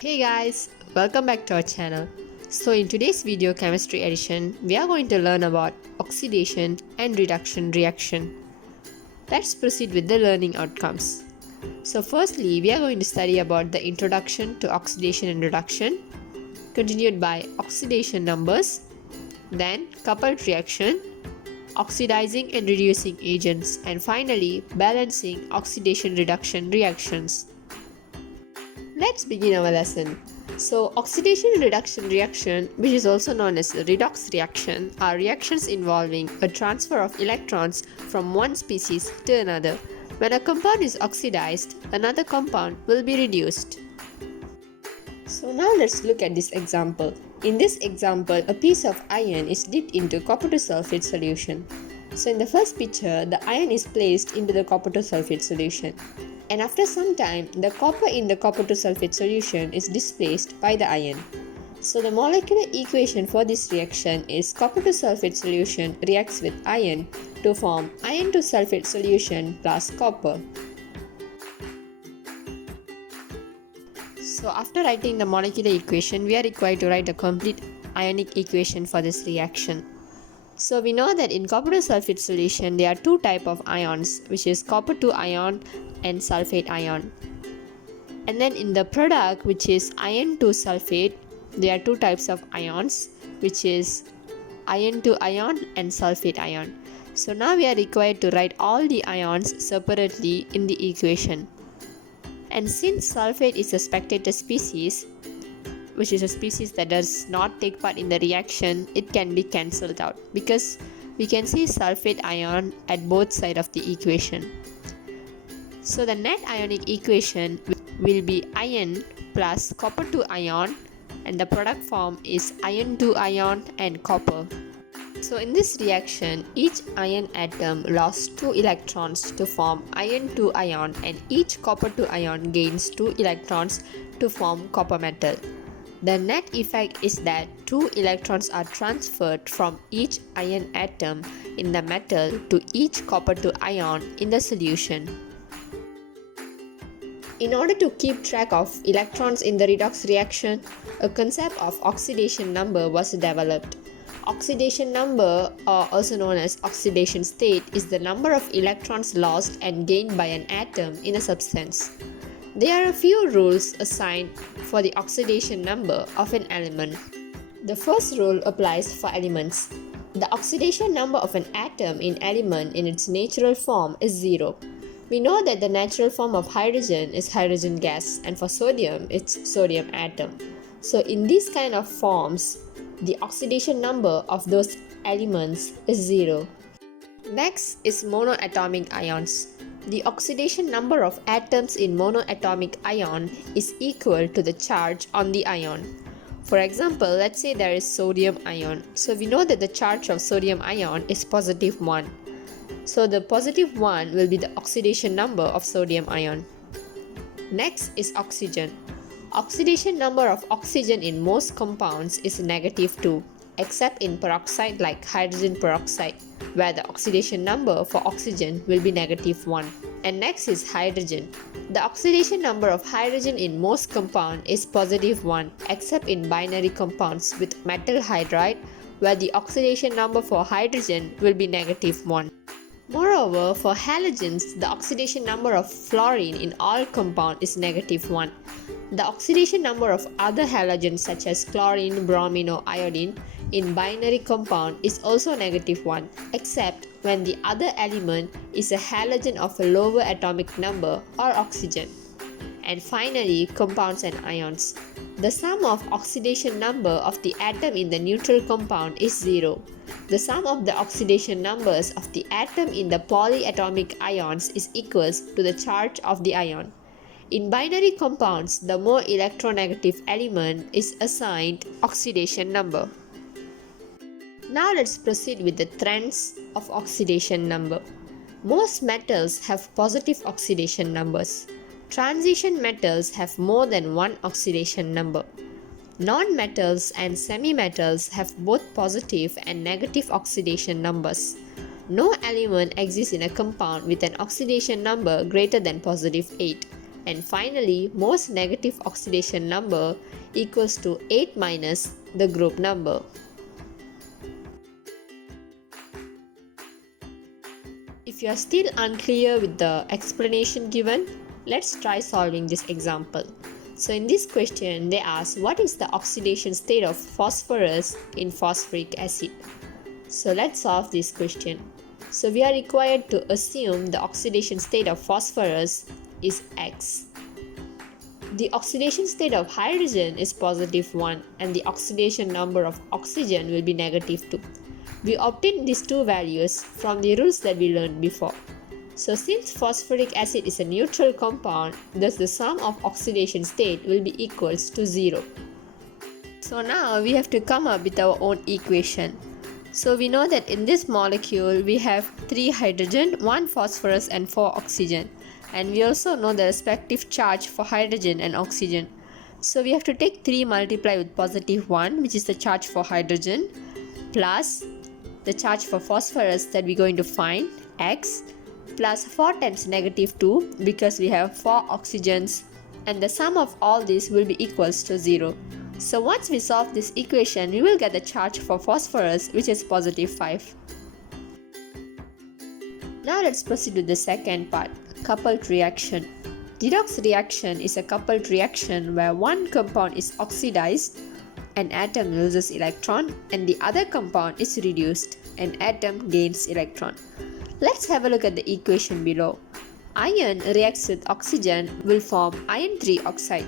Hey guys, welcome back to our channel. So in today's video chemistry edition, we are going to learn about oxidation and reduction reaction. Let's proceed with the learning outcomes. So firstly, we are going to study about the introduction to oxidation and reduction, continued by oxidation numbers, then coupled reaction, oxidizing and reducing agents, and finally balancing oxidation reduction reactions. Let's begin our lesson. So, oxidation-reduction reaction, which is also known as redox reaction, are reactions involving a transfer of electrons from one species to another. When a compound is oxidized, another compound will be reduced. So now let's look at this example. In this example, a piece of iron is dipped into copper to sulfate solution. So in the first picture, the iron is placed into the copper to sulfate solution. And after some time, the copper in the copper to sulfate solution is displaced by the iron. So the molecular equation for this reaction is copper to sulfate solution reacts with iron to form iron to sulfate solution plus copper. So after writing the molecular equation, we are required to write a complete ionic equation for this reaction. So we know that in copper to sulfate solution there are two types of ions, which is copper 2 ion and sulfate ion. And then in the product, which is iron to sulfate, there are two types of ions, which is iron to ion and sulfate ion. So now we are required to write all the ions separately in the equation. And since sulfate is a spectator species, which is a species that does not take part in the reaction, it can be cancelled out because we can see sulfate ion at both sides of the equation. So the net ionic equation will be iron plus copper 2 ion, and the product form is iron 2 ion and copper. So in this reaction, each iron atom lost 2 electrons to form iron 2 ion, and each copper 2 ion gains 2 electrons to form copper metal. The net effect is that 2 electrons are transferred from each iron atom in the metal to each copper 2 ion in the solution. In order to keep track of electrons in the redox reaction, a concept of oxidation number was developed. Oxidation number, or also known as oxidation state, is the number of electrons lost and gained by an atom in a substance. There are a few rules assigned for the oxidation number of an element. The first rule applies for elements. The oxidation number of an atom in element in its natural form is 0. We know that the natural form of hydrogen is hydrogen gas, and for sodium it's sodium atom. So in these kind of forms, the oxidation number of those elements is 0. Next is monoatomic ions. The oxidation number of atoms in monoatomic ion is equal to the charge on the ion. For example, let's say there is sodium ion. So we know that the charge of sodium ion is positive 1. So the positive 1 will be the oxidation number of sodium ion. Next is oxygen. Oxidation number of oxygen in most compounds is negative 2, except in peroxide like hydrogen peroxide, where the oxidation number for oxygen will be negative 1. And next is hydrogen. The oxidation number of hydrogen in most compounds is positive 1, except in binary compounds with metal hydride, where the oxidation number for hydrogen will be negative 1. Moreover, for halogens, the oxidation number of fluorine in all compounds is negative 1. The oxidation number of other halogens such as chlorine, bromine or iodine in binary compound is also negative 1, except when the other element is a halogen of a lower atomic number or oxygen. And finally, compounds and ions. The sum of oxidation number of the atom in the neutral compound is 0. The sum of the oxidation numbers of the atom in the polyatomic ions is equals to the charge of the ion. In binary compounds, the more electronegative element is assigned oxidation number. Now let's proceed with the trends of oxidation number. Most metals have positive oxidation numbers. Transition metals have more than one oxidation number. Non-metals and semi-metals have both positive and negative oxidation numbers. No element exists in a compound with an oxidation number greater than positive 8. And finally, most negative oxidation number equals to 8 minus the group number. If you are still unclear with the explanation given, let's try solving this example. So in this question, they ask what is the oxidation state of phosphorus in phosphoric acid. So let's solve this question. So we are required to assume the oxidation state of phosphorus is X. The oxidation state of hydrogen is positive 1 and the oxidation number of oxygen will be negative 2. We obtained these two values from the rules that we learned before. So since phosphoric acid is a neutral compound, thus the sum of oxidation state will be equals to 0. So now we have to come up with our own equation. So we know that in this molecule we have 3 hydrogen, 1 phosphorus and 4 oxygen. And we also know the respective charge for hydrogen and oxygen. So we have to take 3 multiplied with positive 1, which is the charge for hydrogen, plus the charge for phosphorus that we're going to find, X, plus 4 times negative 2 because we have 4 oxygens, and the sum of all this will be equals to 0. So once we solve this equation, we will get the charge for phosphorus, which is positive 5. Now let's proceed with the second part, coupled reaction. Redox reaction is a coupled reaction where one compound is oxidized, an atom loses electron, and the other compound is reduced, an atom gains electron. Let's have a look at the equation below. Iron reacts with oxygen will form iron 3 oxide.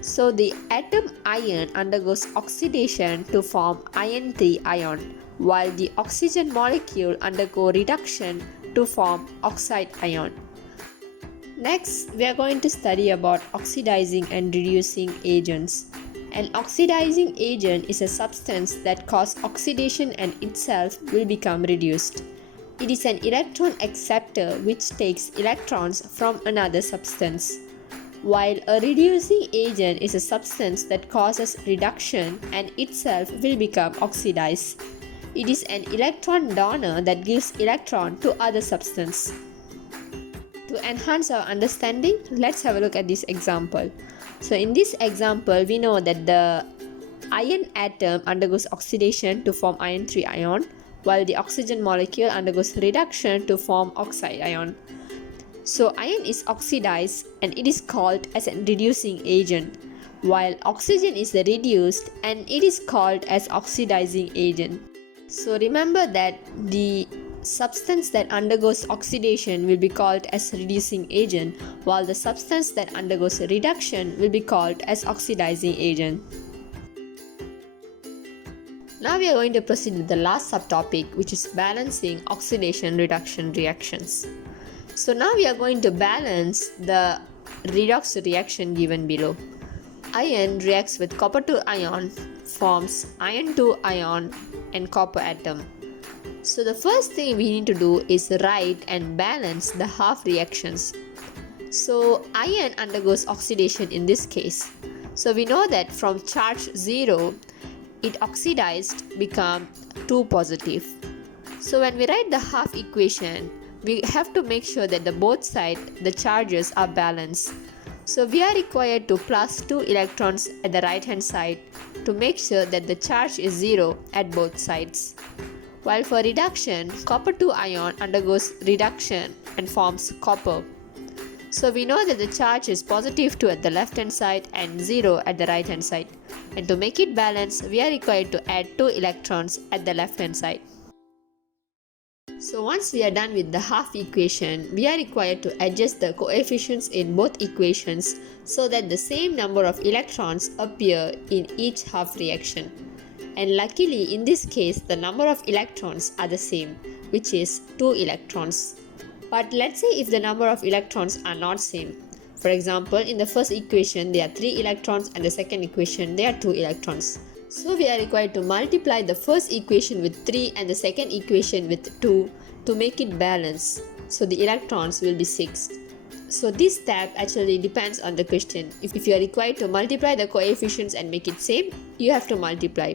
So the atom iron undergoes oxidation to form iron 3 ion, while the oxygen molecule undergo reduction to form oxide ion. Next, we are going to study about oxidizing and reducing agents. An oxidizing agent is a substance that causes oxidation and itself will become reduced. It is an electron acceptor which takes electrons from another substance, while a reducing agent is a substance that causes reduction and itself will become oxidized. It is an electron donor that gives electron to other substance. To enhance our understanding, let's have a look at this example. So in this example, we know that the iron atom undergoes oxidation to form iron 3 ion, while the oxygen molecule undergoes reduction to form oxide ion. So iron is oxidized and it is called as a reducing agent, while oxygen is reduced and it is called as oxidizing agent. So remember that the substance that undergoes oxidation will be called as reducing agent, while the substance that undergoes reduction will be called as oxidizing agent. Now we are going to proceed with the last subtopic, which is balancing oxidation-reduction reactions. So now we are going to balance the redox reaction given below. Iron reacts with copper 2 ion, forms iron 2 ion and copper atom. So the first thing we need to do is write and balance the half reactions. So iron undergoes oxidation in this case. So we know that from charge 0, it oxidized become 2 positive. So when we write the half equation, we have to make sure that the both sides, the charges are balanced. So we are required to plus 2 electrons at the right hand side to make sure that the charge is 0 at both sides. While for reduction, copper 2 ion undergoes reduction and forms copper. So we know that the charge is positive 2 at the left hand side and 0 at the right hand side. And to make it balance, we are required to add 2 electrons at the left hand side. So once we are done with the half equation, we are required to adjust the coefficients in both equations so that the same number of electrons appear in each half reaction. And luckily in this case, the number of electrons are the same, which is 2 electrons. But let's say if the number of electrons are not same. For example, in the first equation there are 3 electrons and the second equation there are 2 electrons. So we are required to multiply the first equation with 3 and the second equation with 2 to make it balance. So the electrons will be 6. So this step actually depends on the question. If you are required to multiply the coefficients and make it same, you have to multiply.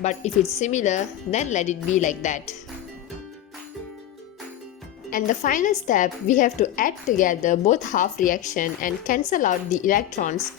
But if it's similar, then let it be like that. And the final step, we have to add together both half reaction and cancel out the electrons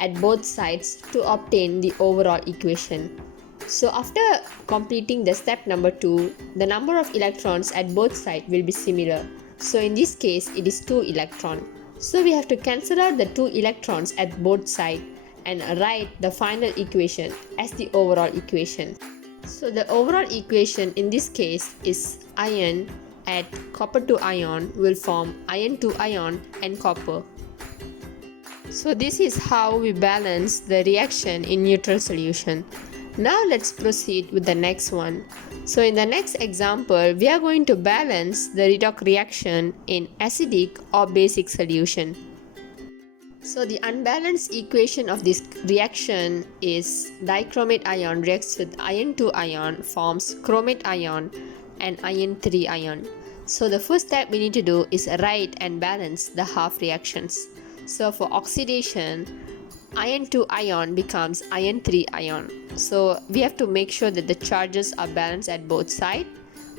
at both sides to obtain the overall equation. So after completing the step number 2, the number of electrons at both sides will be similar. So in this case, it is 2 electrons. So we have to cancel out the 2 electrons at both sides and write the final equation as the overall equation. So the overall equation in this case is iron at copper to iron will form iron to iron and copper. So this is how we balance the reaction in neutral solution. Now let's proceed with the next one. So in the next example, we are going to balance the redox reaction in acidic or basic solution. So the unbalanced equation of this reaction is dichromate ion reacts with iron 2 ion, forms chromate ion and iron 3 ion. So the first step we need to do is write and balance the half reactions. So for oxidation, iron 2 ion becomes iron 3 ion. So we have to make sure that the charges are balanced at both sides.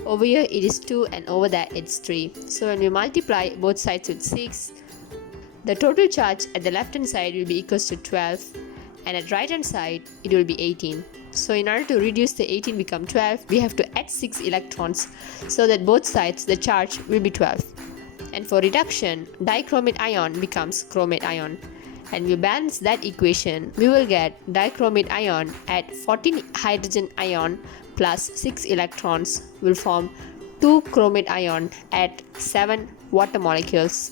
Over here it is 2 and over there it's 3. So when we multiply both sides with 6, the total charge at the left hand side will be equals to 12 and at right hand side it will be 18. So in order to reduce the 18 become 12, we have to add 6 electrons so that both sides the charge will be 12. And for reduction, dichromate ion becomes chromate ion. And we balance that equation, we will get dichromate ion at 14 hydrogen ion plus 6 electrons will form 2 chromate ion at 7 water molecules.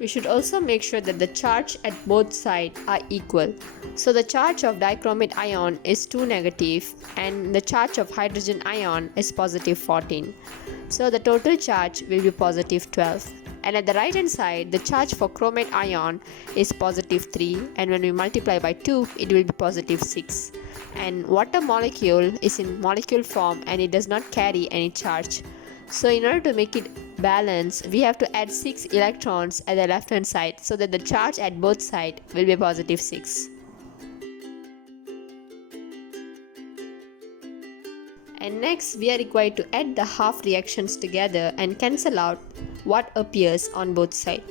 We should also make sure that the charge at both sides are equal. So the charge of dichromate ion is 2 negative and the charge of hydrogen ion is positive 14. So the total charge will be positive 12. And at the right hand side, the charge for chromate ion is positive 3 and when we multiply by 2, it will be positive 6. And water molecule is in molecule form and it does not carry any charge. So in order to make it balance, we have to add 6 electrons at the left hand side so that the charge at both sides will be positive 6. And next we are required to add the half reactions together and cancel out what appears on both sides.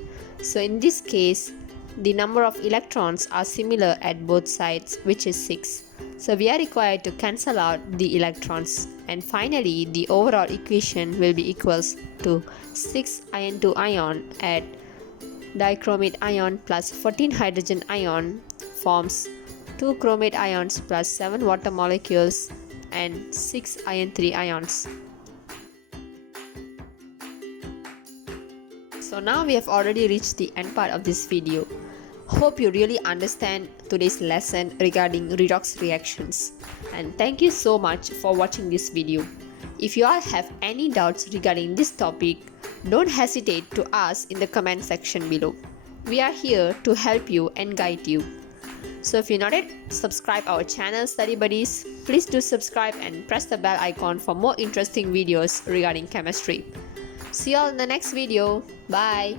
So in this case, the number of electrons are similar at both sides, which is 6. So we are required to cancel out the electrons. And finally, the overall equation will be equals to 6 iron 2 ion at dichromate ion plus 14 hydrogen ion forms 2 chromate ions plus 7 water molecules and 6 iron 3 ions. So now we have already reached the end part of this video. Hope you really understand today's lesson regarding redox reactions. And thank you so much for watching this video. If you all have any doubts regarding this topic, don't hesitate to ask in the comment section below. We are here to help you and guide you. So if you're not yet subscribe our channel Study Buddies, please do subscribe and press the bell icon for more interesting videos regarding chemistry. See you all in the next video. Bye.